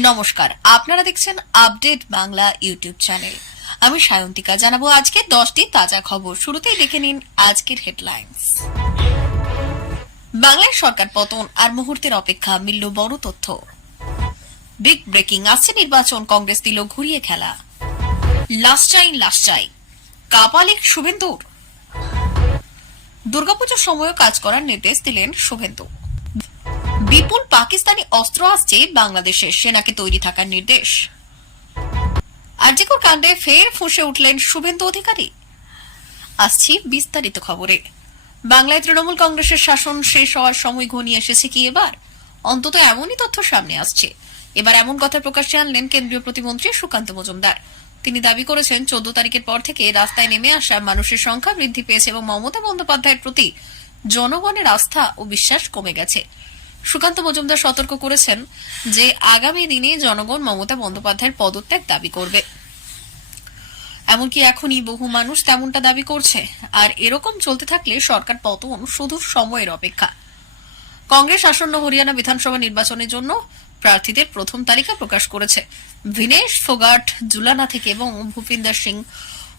নমস্কার, আপনারা দেখছেন আপডেট বাংলা ইউটিউব চ্যানেল। আমি সায়ন্তিকা, জানাবো আজকে 10টি তাজা খবর। শুরুতেই দেখে নিন আজকের হেডলাইন্স। বাংলায় সরকার পতন আর মুহূর্তের অপেক্ষা, মিলল বড় তথ্য। বিগ ব্রেকিং, আসছে নির্বাচন, কংগ্রেস দিল ঘুরিয়ে খেলা। লাস্ট চাই কাপালিক শুভেন্দুর। দুর্গাপুজোর সময়ও কাজ করার নির্দেশ দিলেন শুভেন্দু। বিপুল পাকিস্তানি অস্ত্র আসছে বাংলাদেশে, সেনাকে তৈরি থাকার নির্দেশ। আরজিকর কাণ্ডে ফের ফুঁসে উঠলেন শুভেন্দু অধিকারী। আসছি বিস্তারিত খবরে। বাংলায় তৃণমূল কংগ্রেসের শাসন শেষ হওয়ার সময় ঘনিয়ে এসেছে কি এবার? অন্তত এমনই তথ্য সামনে আসছে। এবার এমন কথা প্রকাশ্যে আনলেন কেন্দ্রীয় প্রতিমন্ত্রী সুকান্ত মজুমদার। তিনি দাবি করেছেন 14 তারিখের পর থেকে রাস্তায় নেমে আসা মানুষের সংখ্যা বৃদ্ধি পেয়েছে এবং মমতা বন্দ্যোপাধ্যায়ের প্রতি জনগণের আস্থা ও বিশ্বাস কমে গেছে। সুকান্ত মজুমদার সতর্ক করেছেন যে আগামী দিনে জনগণ মমতা বন্দ্যোপাধ্যায়ের পদত্যাগ দাবি করবে। এমনকি এখনই বহু মানুষ তেমনটা দাবি করছে। আর এরকম চলতে থাকলে সরকার পতন শুধু সময়ের অপেক্ষা। কংগ্রেস আসন্ন হরিয়ানা বিধানসভা নির্বাচনের জন্য প্রার্থীদের প্রথম তালিকা প্রকাশ করেছে। ভিনেশ ফোগাট জুলানা থেকে এবং ভূপিন্দর সিং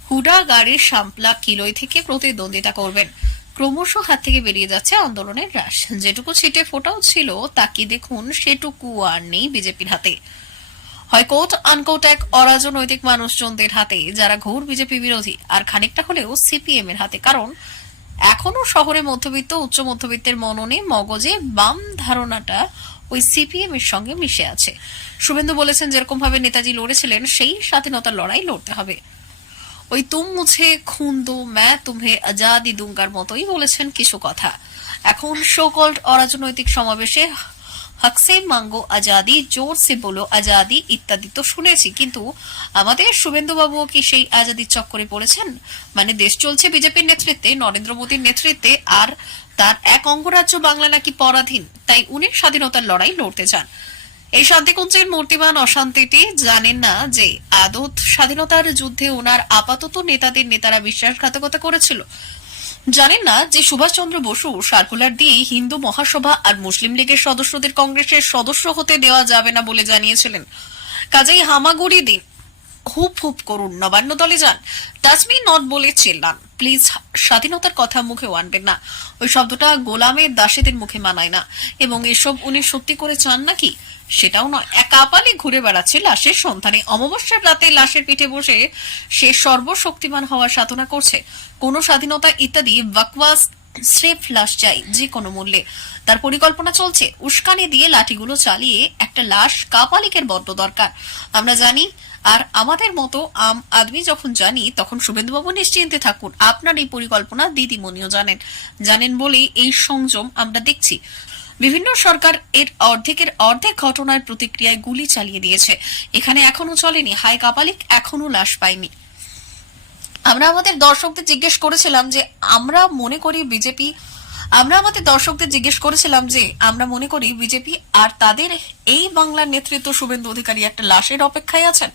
হুডা গাড়ির শামপ্লা কিলোই থেকে প্রতিদ্বন্দ্বিতা করবেন। ক্রমশ হাত থেকে বেরিয়ে যাচ্ছে আন্দোলনের রাশ। যেটুকু ছিটে ফোটাও ছিল তা কি দেখুন, সেটুকু আর নেই বিজেপির হাতে। হয় কোট আনকোট এক অরাজনৈতিক মানুষজনদের হাতে যারা ঘোর বিজেপি বিরোধী, আর খানিকটা হলেও সিপিএম এর হাতে। কারণ এখনো শহরে মধ্যবিত্ত উচ্চ মধ্যবিত্তের মননে মগজে বাম ধারণাটা ওই সিপিএম এর সঙ্গে মিশে আছে। শুভেন্দু বলেছেন যেরকম ভাবে নেতাজি লড়েছিলেন সেই স্বাধীনতার লড়াই লড়তে হবে। ওই তুম মুঝে খুন দো मैं तुम्हें आजादी दूंगाর মতোই বলেছেন কিছু কথা। এখন শোকল্ড অরাজনৈতিক সমাবেশে হকসে মাঙ্গো আজাদি, জোর সে বলো আজাদি ইত্যাদি তো শুনেছি, কিন্তু আমাদের শুভেন্দু বাবু কি সেই আজাদির চক্করে পড়েছেন? মানে দেশ চলছে বিজেপির নেতৃত্বে, নরেন্দ্র মোদীর নেতৃত্বে, আর তার এক অঙ্গরাজ্য বাংলা নাকি পরাধীন, তাই উনি স্বাধীনতার লড়াই লড়তে চান। এই শান্তিকুঞ্জের মূর্তিমান অশান্তিটি জানেন না যে আদত স্বাধীনতার যুদ্ধে ওনার আপাতত নেতাদের নেতারা বিশ্বাসঘাতকতা করেছিল। জানেন না যে সুভাষচন্দ্র বসু সার্কুলার দিয়ে হিন্দু মহাসভা আর মুসলিম লীগের সদস্যদের কংগ্রেসের সদস্য হতে দেওয়া যাবে না বলে জানিয়েছিলেন। কাজেই হামাগুড়ি দিন, হুপ হুপ করুন, নবান্ন দলে যান, টাচ মি নট বলে চেল্লান। প্লিজ স্বাধীনতার কথা মুখেও আনবেন না। ওই শব্দটা গোলামের দাসীদের মুখে মানায় না। এবং এসব উনি সত্যি করে চান নাকি সেটাও নয়। এক কাপালে ঘুরে বেড়াচ্ছে লাশের সন্ধানে। অমাবস্যার রাতে লাশের পিঠে বসে সে সর্বশক্তিমান হওয়ার সাধনা করছে। কোন স্বাধীনতা ইত্যাদি বকওয়াস, স্রেফ লাশ চাই যে কোনো মূল্যে। তার পরিকল্পনা চলছে উস্কানি দিয়ে লাঠিগুলো চালিয়ে একটা লাশ কাপালিকের বড্ড দরকার, আমরা জানি। আর আমাদের মতো আম আদমি যখন জানি, তখন শুভেন্দুবাবু নিশ্চিন্তে থাকুন, আপনার এই পরিকল্পনা দিদিমণিও জানেন বলেই এই সংযম আমরা দেখছি। বিভিন্ন সরকার এর অর্ধেক ঘটনার প্রতিক্রিয়ায় গুলি চালিয়ে দিয়েছে। এখানে এখনো চলেনি হাই কাপালিক, এখনো লাশ পাইনি। আমরা আমাদের দর্শকদের জিজ্ঞেস করেছিলাম যে আমরা মনে করি বিজেপি আর তাদের এই বাংলার নেতৃত্ব শুভেন্দু অধিকারী একটা লাশের অপেক্ষায় আছেন।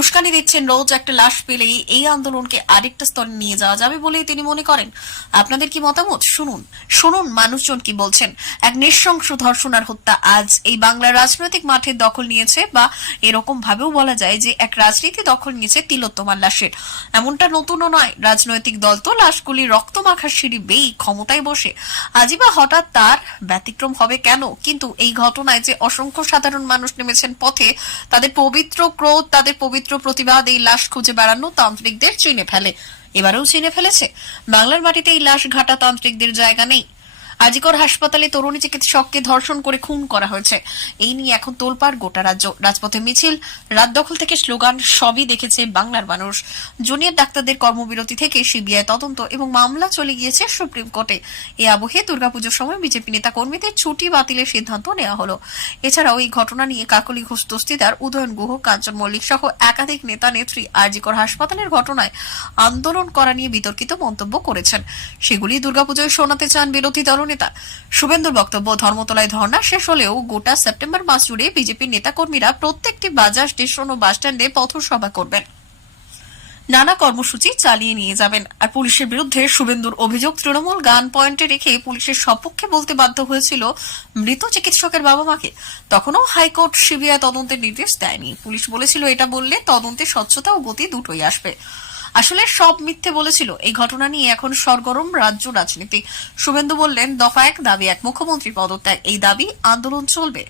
উস্কানি দিচ্ছেন রোজ একটা লাশ পেলেই এই আন্দোলনকে আরেকটা স্তরে নিয়ে যাওয়া যাবে বলেই তিনি মনে করেন। আপনাদের কি মতামত শুনুন মানুষজন কি বলছেন। এক নৃশংস ধর্ষণ আর হত্যা আজ এই বাংলার রাজনৈতিক মাঠের দখল নিয়েছে, বা এরকম ভাবেও বলা যায় যে এক রাজনীতি দখল নিয়েছে তিলোত্তমার লাশের। এমনটা নতুনও নয়, রাজনৈতিক দল তো লাশগুলি রক্ত মাখার সিঁড়ি বেয়ে ক্ষমতায় বসে। আজই বা হঠাৎ তার ব্যতিক্রম হবে কেন? কিন্তু এই ঘটনায় যে অসংখ্য সাধারণ মানুষ নেমেছেন পথে, তাদের পবিত্র ক্রোধ, তাদের পবিত্র প্রতিবাদ এই লাশ খুঁজে বেড়ানো তান্ত্রিকদের চিনে ফেলে। এবারেও চিনে ফেলেছে। বাংলার মাটিতে এই লাশ ঘাটা তান্ত্রিকদের জায়গা নেই। আজিকর হাসপাতালে তরুণী চিকিৎসককে ধর্ষণ করে খুন করা হয়েছে। এই নিয়ে এখন তোলপাড় গোটা রাজ্য। রাজপথে মিছিল, রাত দখল থেকে স্লোগান, সবই দেখেছে বাংলার মানুষ। জুনিয়র ডাক্তারদের কর্মবিরতি থেকে সিবিআই তদন্ত এবং মামলা চলে গিয়েছে সুপ্রিম কোর্টে। এ আবহে দুর্গাপুজোর সময় বিজেপি নেতা কর্মীদের ছুটি বাতিলের সিদ্ধান্ত নেওয়া হলো। এছাড়াও এই ঘটনা নিয়ে কাকলি ঘোষ দস্তিদার, উদয়ন গুহ, কাঞ্চন মল্লিক সহ একাধিক নেতা নেত্রী আজিকর হাসপাতালের ঘটনায় আন্দোলন করা নিয়ে বিতর্কিত মন্তব্য করেছেন। সেগুলি দুর্গাপুজোয় শোনাতে চান বিরোধী দল নেতা। শুভেন্দুর বক্তব্য, ধর্মতলায় ধর্ণা শেষ হলেও গোটা সেপ্টেম্বর মাস জুড়ে বিজেপির নেতাকর্মীরা প্রত্যেকটি বাজার স্টেশন ও বাসস্ট্যান্ডে পথসভা করবেন। নানা কর্মসূচি চালিয়ে নিয়ে যাবেন। আর পুলিশের বিরুদ্ধে শুভেন্দুর অভিযোগ, তৃণমূল গান পয়েন্টে রেখে পুলিশের সপক্ষে বলতে বাধ্য হয়েছিল মৃত চিকিৎসকের বাবা মাকে। তখনও হাইকোর্ট সিবিআই তদন্তের নির্দেশ দেয়নি। পুলিশ বলেছিল এটা বললে তদন্তে স্বচ্ছতা ও গতি দুটোই আসবে। আসলে সব মিথ্যে বলেছিল। এই ঘটনা নিয়ে এখন সরগরম রাজ্য রাজনীতি। শুভেন্দু বললেন, দফা 1 দাবি 1 মুখ্যমন্ত্রী পদত্যাগ। এই দাবি আন্দোলন চলবে।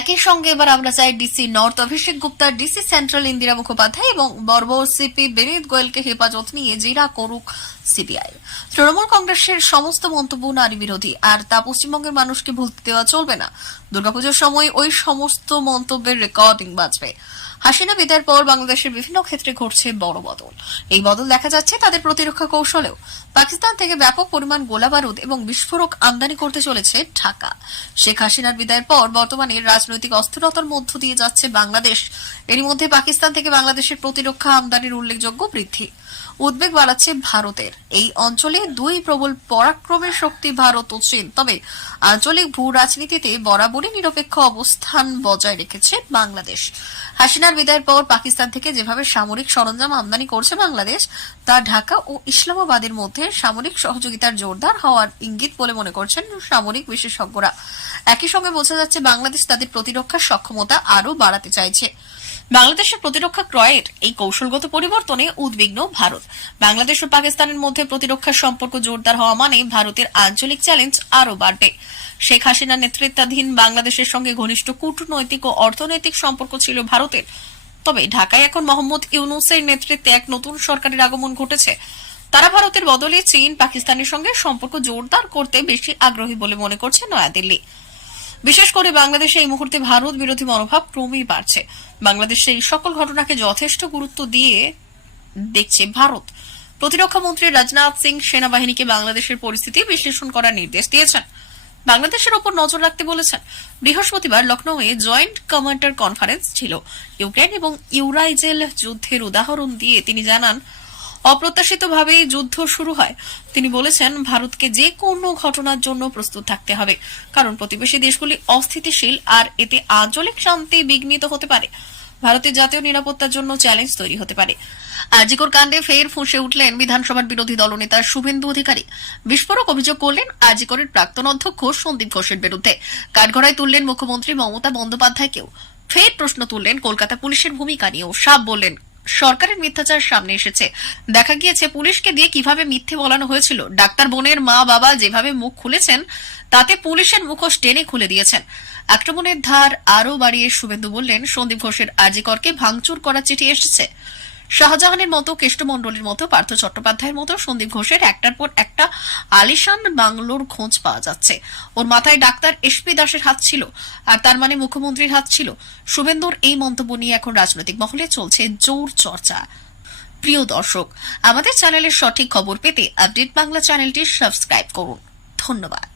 একই সঙ্গে এবার আমরা চাই ডিসি নর্থ অভিষেক গুপ্তা, ডিসি সেন্ট্রাল ইন্দিরা মুখোপাধ্যায় এবং বর্বর সিপি বিনীত গোয়েলকে হেফাজত নিয়ে জেরা করুক সিবিআই। তৃণমূল কংগ্রেসের সমস্ত মন্তব্য নারী বিরোধী, আর তা পশ্চিমবঙ্গের মানুষকে ভুলতে দেওয়া চলবে না। দুর্গাপুজোর সময় ওই সমস্ত মন্তব্যের রেকর্ডিং বাজবে। হাসিনা বিদায়ের পর বাংলাদেশের বিভিন্ন ক্ষেত্রে ঘটছে বড় বদল। এই বদল দেখা যাচ্ছে তাদের প্রতিরক্ষা কৌশলেও। পাকিস্তান থেকে ব্যাপক পরিমাণ গোলাবারুদ এবং বিস্ফোরক আমদানি করতে চলেছে ঢাকা। শেখ হাসিনার বিদায়ের পর বর্তমানে রাজনৈতিক অস্থিরতার মধ্য দিয়ে যাচ্ছে বাংলাদেশ। এরই মধ্যে পাকিস্তান থেকে বাংলাদেশের প্রতিরক্ষা আমদানির উল্লেখযোগ্য বৃদ্ধি। উদ্বেগ বাড়াচ্ছে ভারতের। এই অঞ্চলে দুই প্রবল পরাক্রমের শক্তি ভারত ও চীন। তবে আঞ্চলিক ভূ রাজনীতিতে বরাবরই নিরপেক্ষ অবস্থান বজায় রেখেছে বাংলাদেশ। হাসিনার বিদায়ের পর পাকিস্তান থেকে যেভাবে সামরিক সরঞ্জাম আমদানি করছে বাংলাদেশ, তা ঢাকা ও ইসলামাবাদের মধ্যে সামরিক সহযোগিতার জোরদার হওয়ার ইঙ্গিত বলে মনে করছেন সামরিক বিশেষজ্ঞরা। একই সঙ্গে বোঝা যাচ্ছে বাংলাদেশ তাদের প্রতিরক্ষার সক্ষমতা আরও বাড়াতে চাইছে। বাংলাদেশের প্রতিরক্ষা ক্রয়ের এই কৌশলগত পরিবর্তনে উদ্বিগ্ন ভারত। বাংলাদেশ ও পাকিস্তানের মধ্যে প্রতিরক্ষার সম্পর্ক জোরদার হওয়া মানে ভারতের আঞ্চলিক চ্যালেঞ্জ আরও বাড়বে। শেখ হাসিনার নেতৃত্বাধীন বাংলাদেশের সঙ্গে ঘনিষ্ঠ কূটনৈতিক ও অর্থনৈতিক সম্পর্ক ছিল ভারতের। তবে ঢাকায় এখন মোহাম্মদ ইউনূসের নেতৃত্বে এক নতুন সরকারের আগমন ঘটেছে। তারা ভারতের বদলে চীন, পাকিস্তানের সঙ্গে সম্পর্ক জোরদার করতে বেশি আগ্রহী বলে মনে করছে নয়াদিল্লি। বিশেষ করে বাংলাদেশে এই মুহূর্তে ভারত বিরোধী মনোভাব ক্রমেই বাড়ছে। বাংলাদেশে এই সকল ঘটনাকে যথেষ্ট গুরুত্ব দিয়ে দেখছে ভারত। প্রতিরক্ষা মন্ত্রী রাজনাথ সিং সেনাবাহিনীকে বাংলাদেশের পরিস্থিতি বিশ্লেষণ করার নির্দেশ দিয়েছেন। বাংলাদেশের ওপর নজর রাখতে বলেছেন। বৃহস্পতিবার লখনৌয়ে জয়েন্ট কমান্ডার কনফারেন্স ছিল। ইউক্রেন এবং ইউরাইজেল যুদ্ধের উদাহরণ দিয়ে তিনি জানান, অপ্রত্যাশিতভাবেই যুদ্ধ শুরু হয়। তিনি বলেছেন, ভারতকে যে কোনো ঘটনার জন্য প্রস্তুত থাকতে হবে, কারণ প্রতিবেশী দেশগুলি অস্থিতিশীল আর এতে আঞ্চলিক শান্তি বিঘ্নিত হতে পারে। ভারতের জাতীয় নিরাপত্তার জন্য চ্যালেঞ্জ তৈরি হতে পারে। আরজিকর কাণ্ডে ফের ফুঁসে উঠলেন বিধানসভার বিরোধী দলনেতা শুভেন্দু অধিকারী। বিস্ফোরক অভিযোগ করলেন আরজিকরের প্রাক্তন অধ্যক্ষ সন্দীপ ঘোষের বিরুদ্ধে। কাঠগড়ায় তুললেন মুখ্যমন্ত্রী মমতা বন্দ্যোপাধ্যায়কেও। ফের প্রশ্ন তুললেন কলকাতা পুলিশের ভূমিকা নিয়েও। সাফ বললেন, সরকারের মিথ্যাচার সামনে এসেছে। দেখা গিয়েছে পুলিশকে দিয়ে কিভাবে মিথ্যে বলানো হয়েছিল। ডাক্তার বোনের মা বাবা যেভাবে মুখ খুলেছেন, তাতে পুলিশের মুখোশ টেনে খুলে দিয়েছেন। আক্রমণের ধার আরও বাড়িয়ে শুভেন্দু বললেন, সন্দীপ ঘোষের আরজিকরকে ভাঙচুর করার চিঠি এসেছে। শাহজাহানের মতো, কেষ্টমণ্ডলের মতো, পার্থ চট্টোপাধ্যায়ের মতো সন্দীপ ঘোষের একটার পর একটা আলিশান বাংলোর খোঁজ পাওয়া যাচ্ছে। ওর মাথায় ডাক্তার এসপি দাসের হাত ছিল, আর তার মানে মুখ্যমন্ত্রীর হাত ছিল। শুভেন্দুর এই মন্তব্য নিয়ে এখন রাজনৈতিক মহলে চলছে জোর চর্চা। প্রিয় দর্শক, আমাদের চ্যানেলের সঠিক খবর পেতে আপডেট বাংলা চ্যানেলটি সাবস্ক্রাইব করুন। ধন্যবাদ।